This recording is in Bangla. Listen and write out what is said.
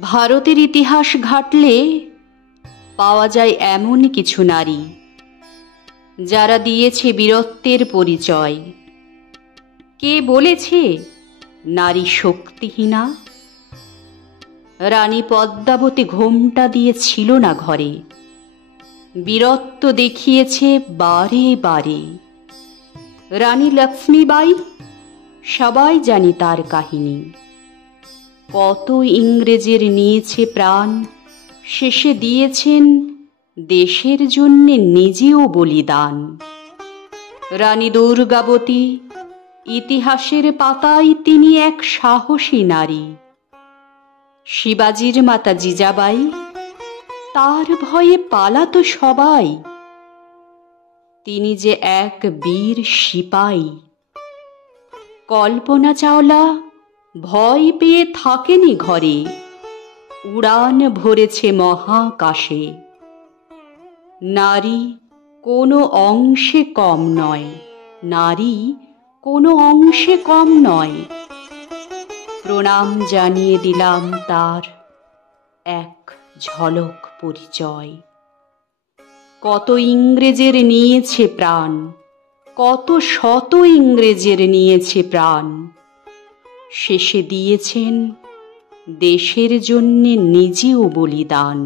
ভারতের ইতিহাস ঘাটলে পাওয়া যায় এমন কিছু নারী যারা দিয়েছে বীরত্বের পরিচয়। কে বলেছে নারী শক্তিহীনা? রানী পদ্মাবতী ঘোমটা দিয়ে ছিল না ঘরে, বীরত্ব দেখিয়েছে বারে বারে। রানী লক্ষ্মীবাই, সবাই জানি তার কাহিনী। কত ইংরেজের নিয়েছে প্রাণ, শেষে দিয়েছেন দেশের জন্যে নিজেও বলিদান। রানী দুর্গাবতী, ইতিহাসের পাতায় তিনি এক সাহসী নারী। শিবাজির মাতা জিজাবাই, তার ভয়ে পালাতো সবাই। তিনি যে এক বীর সিপাই। কল্পনা চাওলা ভয় পেয়ে থাকেনি ঘরে, উড়ান ভরেছে মহাকাশে। নারী কোনো অংশে কম নয়, নারী কোনো অংশে কম নয়। প্রণাম জানিয়ে দিলাম তার এক ঝলক পরিচয়। কত ইংরেজের নিয়েছে প্রাণ, কত শত ইংরেজের নিয়েছে প্রাণ, শেষে দিয়েছেন দেশের জন্যে নিজেও বলিদান।